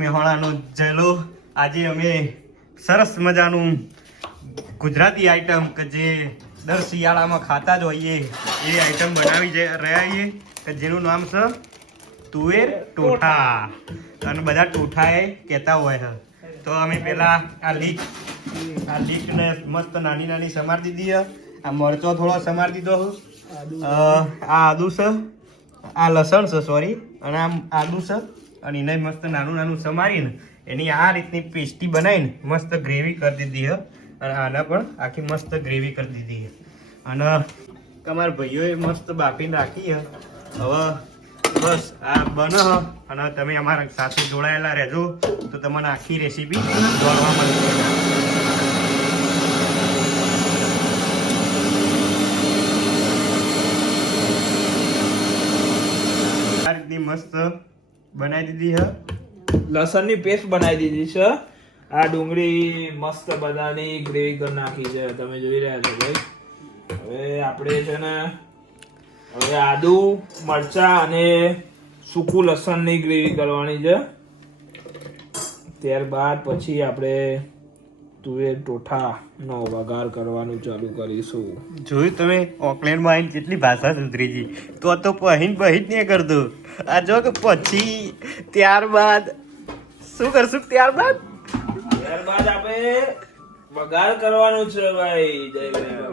મેહોણાનો જયલો. આજે અમે સરસ મજાનું ગુજરાતી આઈટમ કે જે દર શિયાળામાં ખાતા જ હોઈએ એ આઈટમ બનાવી રહ્યા છીએ કે જેનું નામ છે તુવેર ટોઠા. અને બધા ટોઠા એ કહેતા હોય છે. તો અમે પેલા આ લીકને મસ્ત નાની નાની સમાર દીધી છે. આ મરચો થોડો સમાર દીધો. આ આદુ છે, આ લસણ છે સોરી, અને આમ આદુ છે. અને એને મસ્ત નાનું નાનું સમારીને એની આ રીતની પેસ્ટી બનાવીને મસ્ત ગ્રેવી કરી દીધી છે. અને આના પણ આખી મસ્ત ગ્રેવી કરી દીધી છે. અને તમારા ભાઈઓએ મસ્ત બાફીને રાખી છે. હવે બસ આ બને અને તમે અમારા સાથે જોડાયેલા રહેજો તો તમને આખી રેસીપી જોડવા મળશે. આ રીતની મસ્ત બનાવી દીધી છે. લસણની પેસ્ટ બનાવી દીધી છે. આ ડુંગળી મસ્ત બધાની ગ્રેવી કરી નાખી છે, તમે જોઈ રહ્યા છો ભાઈ. હવે આપણે છે ને હવે આદુ મરચા અને સૂકું લસણની ગ્રેવી કરવાની છે. ત્યારબાદ પછી આપણે તુવેર ટોઠાનો વઘાર કરવાનું ચાલુ કરીશું. જોયું તમે ઓકલેન્ડમાં આવીને કેટલી ભાષા સુધરી ગઈ. તો પહેન નહીં કરતો. આ જો કે પછી ત્યારબાદ શું કરશું? ત્યારબાદ આપણે વઘાર કરવાનું છે ભાઈ.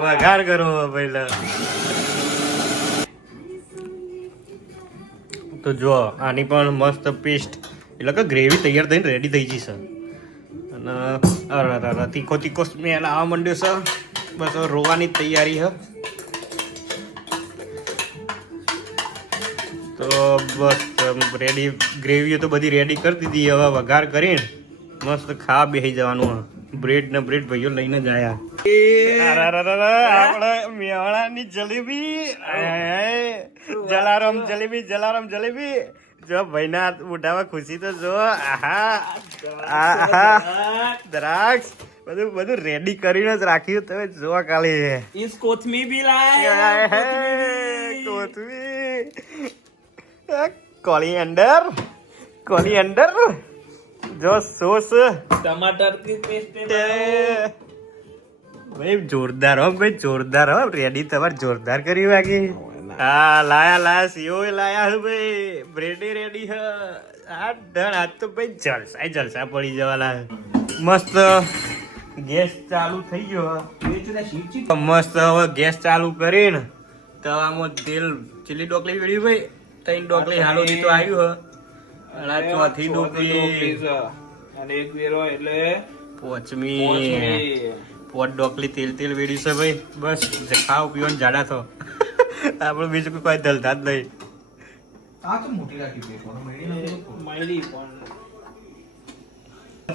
વઘાર કરવો પહેલા તો જો આની પણ મસ્ત પેસ્ટ એટલે કે ગ્રેવી તૈયાર થઈને રેડી થઈ જશે. અને તીખો સ્મેલ આવવા માંડ્યો છે. બસ રોવાની તૈયારી છે. તો બસ રેડી ગ્રેવીઓ તો બધી રેડી કરી દીધી. હવે વઘાર કરીને મસ્ત ખાવા બેસી જવાનું. બ્રેડ ને બ્રેડ ભાઈઓ લઈને જ આયા. આપણે મેવાડાની જલેબી, જલારામ જલેબી જો ભાઈના મોઢામાં ખુશી તો જો. આહા દ્રાક્ષ બધું રેડી કરીને જ રાખ્યું. તમે જો ખાલી કોથમી બી લાય, કોલિએન્ડર જો સોસ ટમાટર की पेस्ट ભાઈ જોરદાર હો ભાઈ, જોરદાર હો. રેડી તમારે જોરદાર કરી વાગી. હા લાયા સીઓ લાયા હે ભાઈ. બ્રેડે રેડી હ. આ ડન આજ તો ભાઈ જલસા પડી જવાના. મસ્ત ગેસ ચાલુ થઈ ગયો. મસ્ત હવે ગેસ ચાલુ કરીને તવામાં તેલ ચીલી ડોકલી વેડી ભાઈ. 3 ડોકલી હાલો તો આવ્યું હ. અને ચોથી ડોકલી અને એક વેરો એટલે પોચમી. પોટ ડોકલી તેલ વેડ્યું છે ભાઈ. બસ ખાવ પીવો ને જાડા થો. આપણે બીજું કોઈ ધલતા જ નહીં.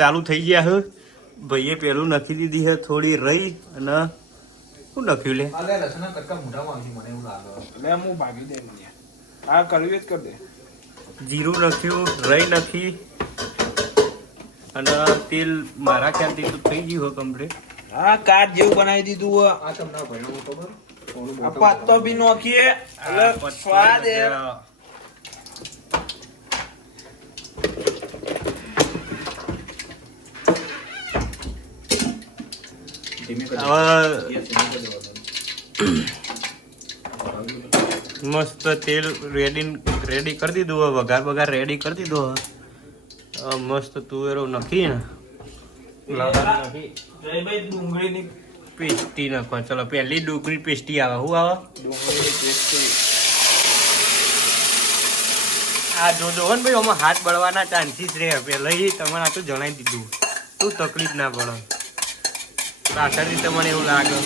ચાલુ થઈ ગયા હે ભાઈએ. પેલું નાખી દીધી હે થોડી રહી. અને શું નાખ્યું લે? જીરું નાખ્યું, રહી નાખી અને તેલ મારા ખ્યાલથી તો થઈ ગયું હોય કમ્પ્લીટ. હા કાટ જેવું બનાવી દીધું. આ પાતો બી નોખીએ એટલે સ્વાદ એ. મસ્ત તેલ રેડી કરી દીધું. વઘાર રેડી કરી દીધો. મસ્ત તુવેરો નાખી ને ડુંગળીની પેસ્ટી નાખવા. ચલો પહેલી ડુંગળી પેસ્ટી આવે. શું આવે? ડુંગળીની પેસ્ટી. આ જો ને ભાઈ આમાં હાથ બળવાના ચાન્સીસ રહે. પહેલા તમને આ તો જણાવી દીધું. શું તકલીફ ના પડે. પાછળથી તમને એવું લાગે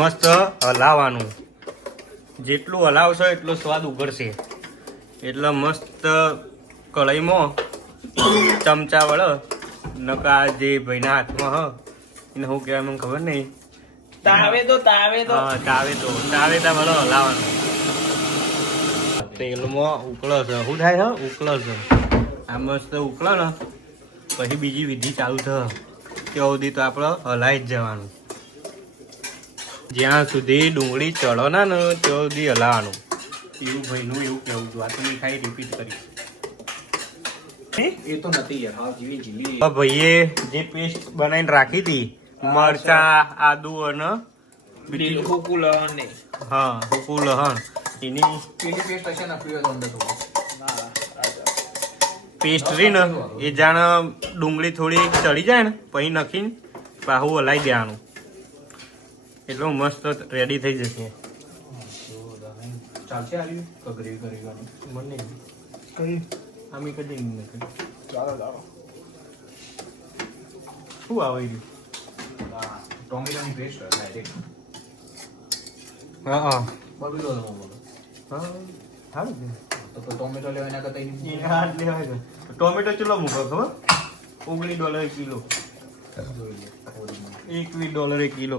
મસ્ત હલાવવાનું. જેટલું હલાવશો એટલો સ્વાદ ઉભરશે. એટલે મસ્ત કઢાઈમાં ચમચા વડે નકા જે ભાઈના હાથમાં હ એને શું કહેવાય મને ખબર નહીં. તાવેતા વડે હલાવવાનું. તેલમાં ઉકળે છે. શું થાય છે? ઉકળે છે. આ મસ્ત ઉકળે ને પછી બીજી વિધિ ચાલુ થાય ત્યાં સુધી તો આપણે હલાવી જ જવાનું. જ્યાં સુધી ડુંગળી ચડો ના ને ત્યાં સુધી હલાવવાનું. એવું ભાઈનું એવું કહેવું હતું. આ તો મેં ખાઈ રિપીટ કરી. એ તો નથી યાર હા જીવી જીવી ભાઈએ જે પેસ્ટ બનાવીને રાખી હતી મરચા આદુ અને લીલું સૂકું લવણ ને હા સૂકું લહણ એની પેલી પેસ્ટ હશે ને પીવો અંદર થોડું પેસ્ટ રહી ને એ જાણ ડુંગળી થોડી ચડી જાય ને પછી નાખીને પાહું હલાવી દેવાનું એટલું મસ્ત રેડી થઈ જશે ચાલશે આવી તો ગ્રેવી કરી મને કઈ આમ કદી નહીં નાખી ચાલો ચાલો શું આવે રહ્યું ટોમેટોની પેસ્ટ ડાયરેક્ટ હા હા બગડ્યો હતો બોલો હા સારું છે તો ટોમેટો લેવા એના કરતા એને હાથ લેવાય છે. ટોમેટો ચલો મૂકો ખબર $19 કિલો $21 કિલો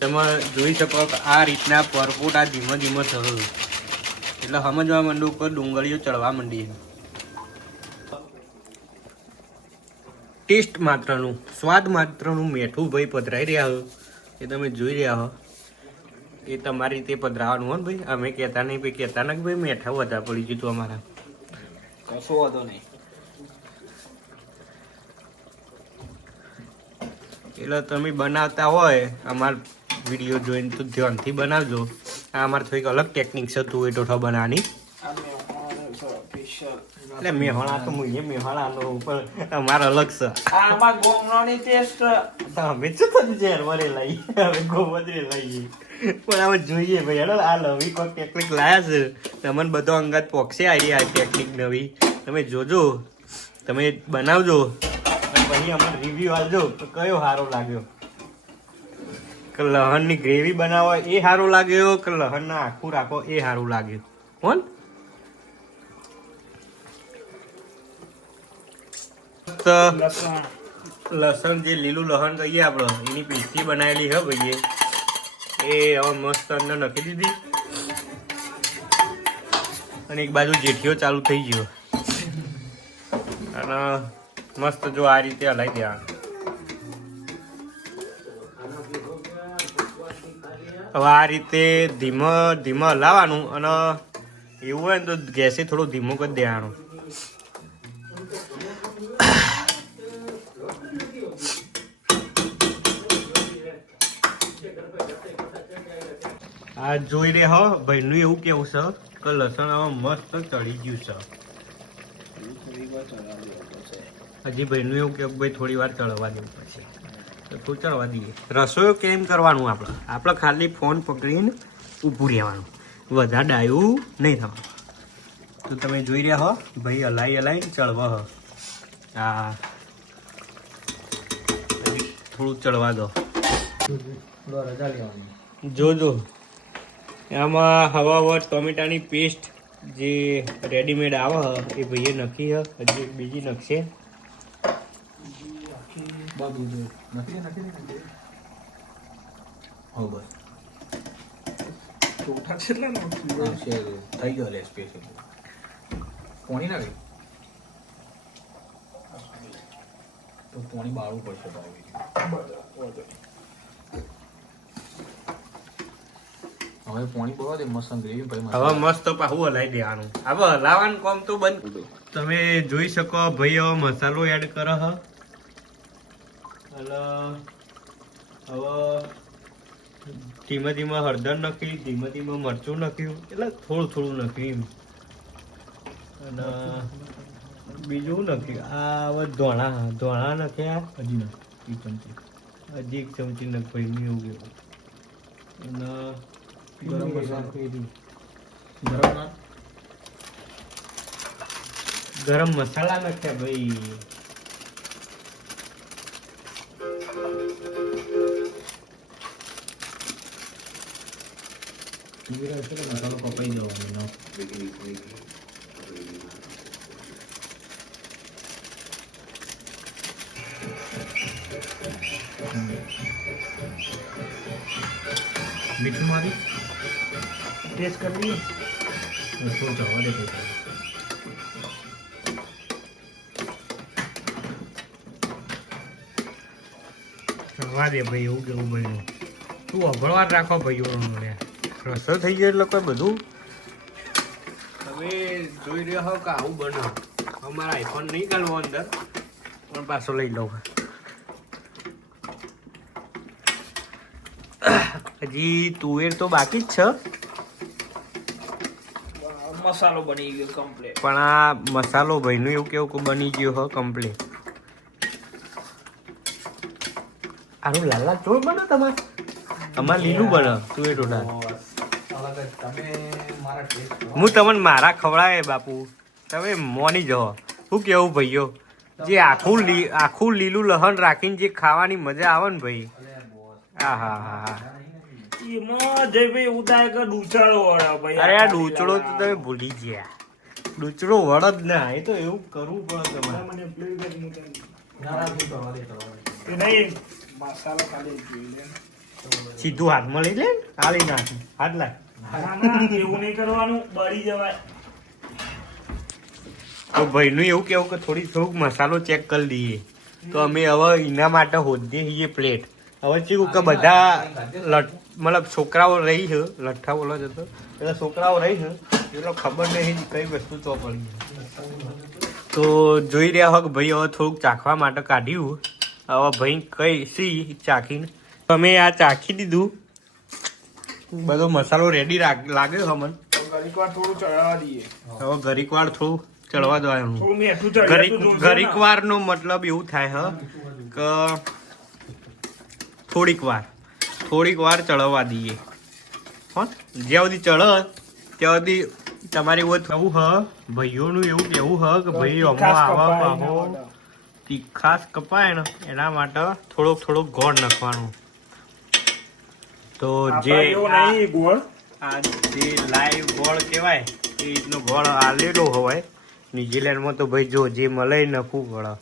તમે જોઈ શકો કે આ રીતના પરપોટ આ ધીમે ધીમે થયું એટલે સમજવા માંડું કે ડુંગળીઓ ચડવા માંડી છે ટેસ્ટ માત્રનું સ્વાદ માત્રનું મીઠું ભાઈ પધરાઈ રહ્યા હો એ તમે જોઈ રહ્યા હો એ તમારી રીતે પધરાવાનું હો ને ભાઈ અમે કહેતા નહીં ભાઈ કહેતા ને કે ભાઈ મીઠા વધારે પડી ગયું તું અમારા કશો વાંધો નહીં એટલે તમે બનાવતા હોય અમાર વિડીયો જોઈને તો ધ્યાનથી બનાવજો આ અમારે થોડીક અલગ ટેકનિક છે તું એ ટોઠા બનાવવાની એટલે મેહોણા તો હું મેહોણાનો પણ અમારે અલગ છે આમાં ગોમણોની ટેસ્ટ અમે શું થતું ઝેર વરે લઈએ હવે ગોમદરે લઈએ પણ અમે જોઈએ ભાઈ હેડો આ નવી કોઈ ટેકનિક લાયા છે તમને બધો અંગત પોક્ષે આવી આ ટેકનિક નવી તમે જોજો તમે બનાવજો અને પછી અમને રિવ્યુ આપજો તો કયો સારો લાગ્યો કે લહણની ગ્રેવી બનાવો એ સારું લાગ્યો કે લહણના આખું રાખો એ સારું લાગ્યું હોન તો લસણ જે લીલું લહણ કહીએ આપણે એની પીસથી બનાવેલી હે ભાઈએ એ હવે મસ્ત અંદર નાખી દીધી અને એક બાજુ જેઠિયો ચાલુ થઈ ગયો અને મસ્ત જો આ રીતે હલાવી દેવાનું હવે આ રીતે ધીમો હલાવવાનું અને એવું હોય ને તો ગેસે થોડું ધીમું કરી દેવાનું આ જોઈ રહ્યા હો ભાઈનું એવું કેવું છે કે લસણ હવે મસ્ત ચડી ગયું છે હજી ભાઈનું એવું કે ભાઈ થોડી વાર ચડવા દેવું પડશે તો થોડું ચડવા દઈએ રસોઈ કેમ કરવાનું આપણે ખાલી ફોન પકડીને ઊભું રહેવાનું વધારે ડાયું નહીં થવાનું તો તમે જોઈ રહ્યા હો ભાઈ હલાઈ ચડવા હો આ થોડું ચડવા દો રજા લેવાની જોજો એમાં હવા ટોમેટાની પેસ્ટ જે રેડીમેડ આવે એ ભાઈએ નખી હજી બીજી નખશે બધું જો નથી હો બસ ચોખા કેટલા નાખશું હા છે થઈ ગયો લે સ્પેશિયલ પોણી ના ગઈ તો પોણી બાળવું પડશે ભાઈ હવે પોણી બહુ દે મસ્ત ગ્રેવી ભાઈ હવે મસ્ત પાછું હલાવી દેવાનું હવે હલાવવાનું કામ તો બંધ તમે જોઈ શકો ભાઈ હવે મસાલો એડ કરો હ અને હવે ધીમે ધીમે હળદર નાખી ધીમે ધીમે મરચું નાખ્યું એટલે થોડું નાખ્યું એમ અને બીજું નાખ્યું આ હવે ધોણા નાખ્યા હજી ના એક ચમચી હજી એક ચમચી નાખી એવું ગયું અને ગરમ મસાલો ગરમ મસાલા નાખ્યા ભાઈ મસાલો કપાઈ જવાનો મીઠું મારી ટેસ્ટ કરી થોડું જવા દે ચડવા દે ભાઈ એવું કેવું ભાઈ તું અભળવા રાખો ભાઈઓ રસો થઈ ગયો એટલે કોઈ બધું તમે જોઈ રહ્યા હો કે આવું બનાવો અમારા આઈફોન નહીં કાઢવો અંદર પણ પાછો લઈ લઉં હજી તુવેર તો બાકી જ છે મસાલો બની ગયો કમ્પ્લીટ. પણ આ મસાલો ભાઈનું એવું કેવું કે બની ગયો હો કમ્પ્લીટ. આનું લાલ લાલ ચોળ બને તમારે અમારે લીલું બને તુવેર ટોટા હું તમને મારા ખવડાવે બાપુ તમે મોની જાઓ શું કેવું ભાઈઓ જે આખું લીલું લહણ રાખીને જે ખાવાની મજા આવે ને ભાઈ હા હા હા એમાં જયભાઈ એવું થાય કે ડૂચળો વળે ભાઈ. અરે આ ડૂચડો તો તમે ભૂલી ગયા ડૂચડો વળ જ ના એ તો એવું કરવું પડે તમારે મને play કરી મૂકે. એ નહીં મસાલો ખાલી જોઈ લે. સીધું હાથમાં લઈ લે ને હાલી નાખી હાથ લાગ ના, ના, એવું નહીં કરવાનું, બળી જવાય. તો ભાઈનું એવું કેવું કે થોડુંક મસાલો ચેક કરી લઈએ તો અમે હવે એના માટે હોદીએ છીએ પ્લેટ હવે કેવું કે બધા મતલબ છોકરાઓ રહી છે લઠ્ઠા બોલો જતો એટલે છોકરાઓ રહી છે એટલે ખબર નહીં કઈ વસ્તુ તો પડી તો જોઈ રહ્યા હો કે ભાઈ હવે થોડુંક ચાખવા માટે કાઢ્યું હવે ભાઈ કઈ સી ચાખીને અમે આ ચાખી દીધું બધો મસાલો રેડી લાગ્યો હમન ઘડીક વાર થોડું ચડાવવા દઈએ. હવે ઘડીક વાર થોડું ચડવા દો થોડું મીઠું ચડાવ્યું તો જોશે ઘડીક ને. વાર નો મતલબ એવું થાય હ કે થોડીક વાર ચડવા દઈએ હો જ્યાં સુધી ચડે ત્યાં સુધી તમારે એવું થવું હ ભાઈઓનું એવું કેવું હ કે ભાઈ તીખાશ આમાં કપાય આવા ના પાહો બધા. તીખાસ કપાય ને એના માટે થોડોક ગોળ નાખવાનું તો જે આપણા જેવો નહીં ગોળ. આ જે લાઈવ ગોળ કહેવાય એ રીતનો ગોળ આલેલો હોય ન્યુઝીલેન્ડમાં તો ભાઈ જો જે મળે એ નખવું પડે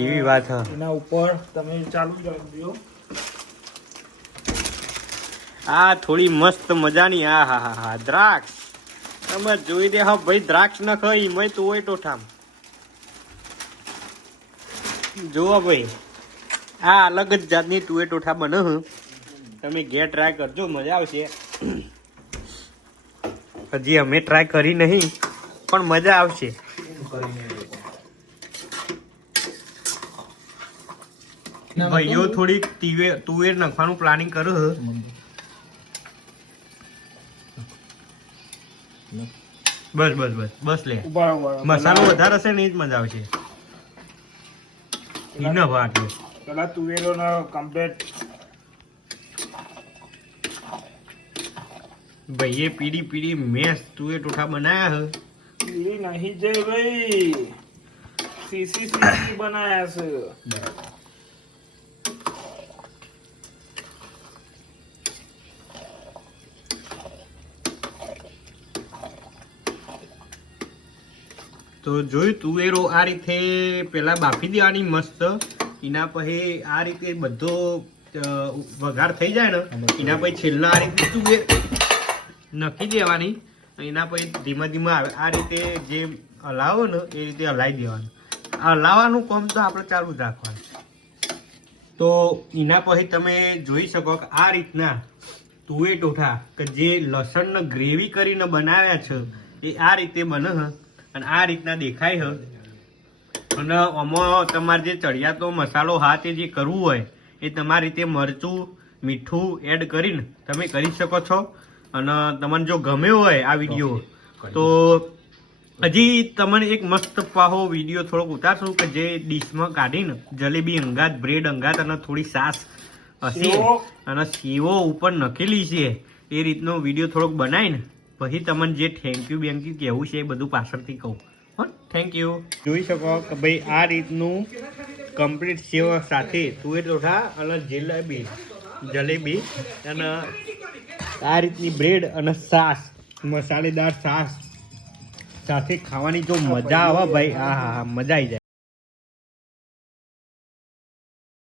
એવી વાત હ એના ઉપર તમે ચાલુ જ રાખજો. આ થોડી મસ્ત મજાની આ હા હા હા દ્રાક્ષ તમે જોઈ દે હા ભાઈ દ્રાક્ષ ન ખાઈ મય તો હોય ટોઠામ જોવો ભાઈ આ અલગ જ જાતની તુવે ટોઠા બને હ તમે ઘેર ટ્રાય કરજો મજા આવશે હજી અમે ટ્રાય કરી નહીં પણ મજા આવશે ભાઈઓ થોડીક તુવેર નાખવાનું પ્લાનિંગ કરો હ બસ લે ઉભા રહો. મસાલો વધારે હશે ને એ જ મજા આવશે ઈને ભાટ પેલા તુવેરોનો કમ્પ્લીટ ભાઈએ પીડી મેસ તુવેર ટોઠા બનાયા હ એ નહીં જય ભાઈ સીસી બનાયા છે. તો જોયું તુવેરો આ રીતે પેલા બાફી દેવાની મસ્ત એના પછી આ રીતે બધો વઘાર થઈ જાય ને એના પછી છેલ્લા આ રીતે તુવેર નખી દેવાની એના પછી ધીમે ધીમે આ રીતે જે હલાવો ને એ રીતે હલાવી દેવાનું હલાવવાનું કામ તો આપણે ચાલુ જ રાખવાનું તો એના પછી તમે જોઈ શકો કે આ રીતના તુવેર ટોઠા કે જે લસણને ગ્રેવી કરીને બનાવ્યા છે એ આ રીતે બને હ અને આ રીતના દેખાય હ અને આમાં તમારે જે ચડિયાતો મસાલો હાથે જે કરવું હોય એ તમારી રીતે મરચું મીઠું એડ કરીને તમે કરી શકો છો અને તમને જો ગમ્યો હોય આ વિડીયો તો હજી તમને એક મસ્ત પાહો વિડીયો થોડોક ઉતારશું કે જે ડીશમાં કાઢીને જલેબી અંગાત બ્રેડ અંગાત અને થોડી સાસ હસી અને સેવો ઉપર નખેલી છે એ રીતનો વિડીયો થોડોક બનાવીને પછી તમને જે થેન્ક યુ કહેવું છે એ બધું પાછળથી કહું હો થેન્ક યુ જોઈ શકો કે ભાઈ આ રીતનું કમ્પ્લીટ સેવ સાથે તુવેર ટોઠા અને જલેબી અને આ રીતની બ્રેડ અને સાસ મસાલેદાર સાસ સાથે ખાવાની જો મજા આવે ભાઈ આ હા મજા આવી જાય.